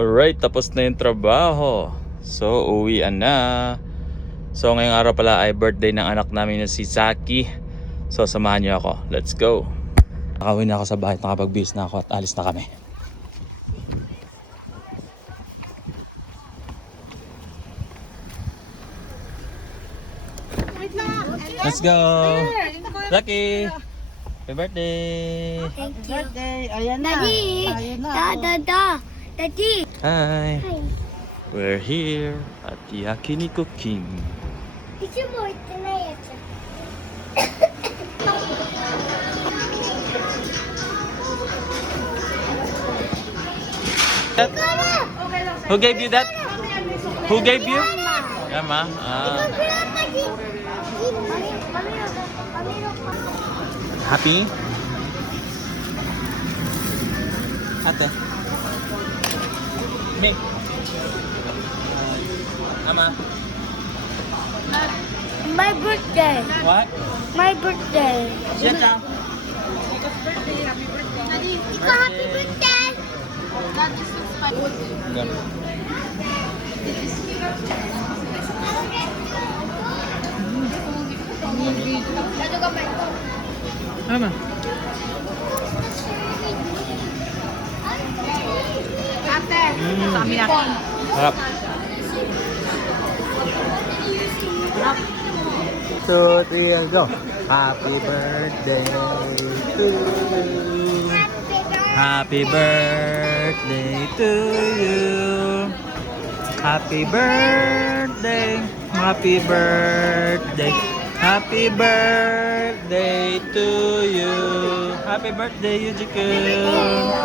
Alright, tapos na yung trabaho. So, uwian na. So, ngayong araw pala ay birthday ng anak namin na si Zaki. So, samahan niyo ako. Let's go. Nakauwi na ako sa bahay, nakapagbihis na ako at alis na kami. Let's go! Zaki! Happy birthday! Thank you. Birthday, ayan na. Daddy! Tayo na. Daddy! Hi! Hi. We're here at Yakiniku King. いつも言ってないやつ。Who gave you that? Who gave you? Yama. Happy? Ate. Me. Ama. My birthday. What? My birthday. Siya Ikaw, happy birthday! Ama. Ate, kami natin. Harap. 2, 3, go. Happy birthday to you. Happy birthday to you. Happy birthday. Happy birthday. Happy birthday to you. Happy birthday, Yuji-kun.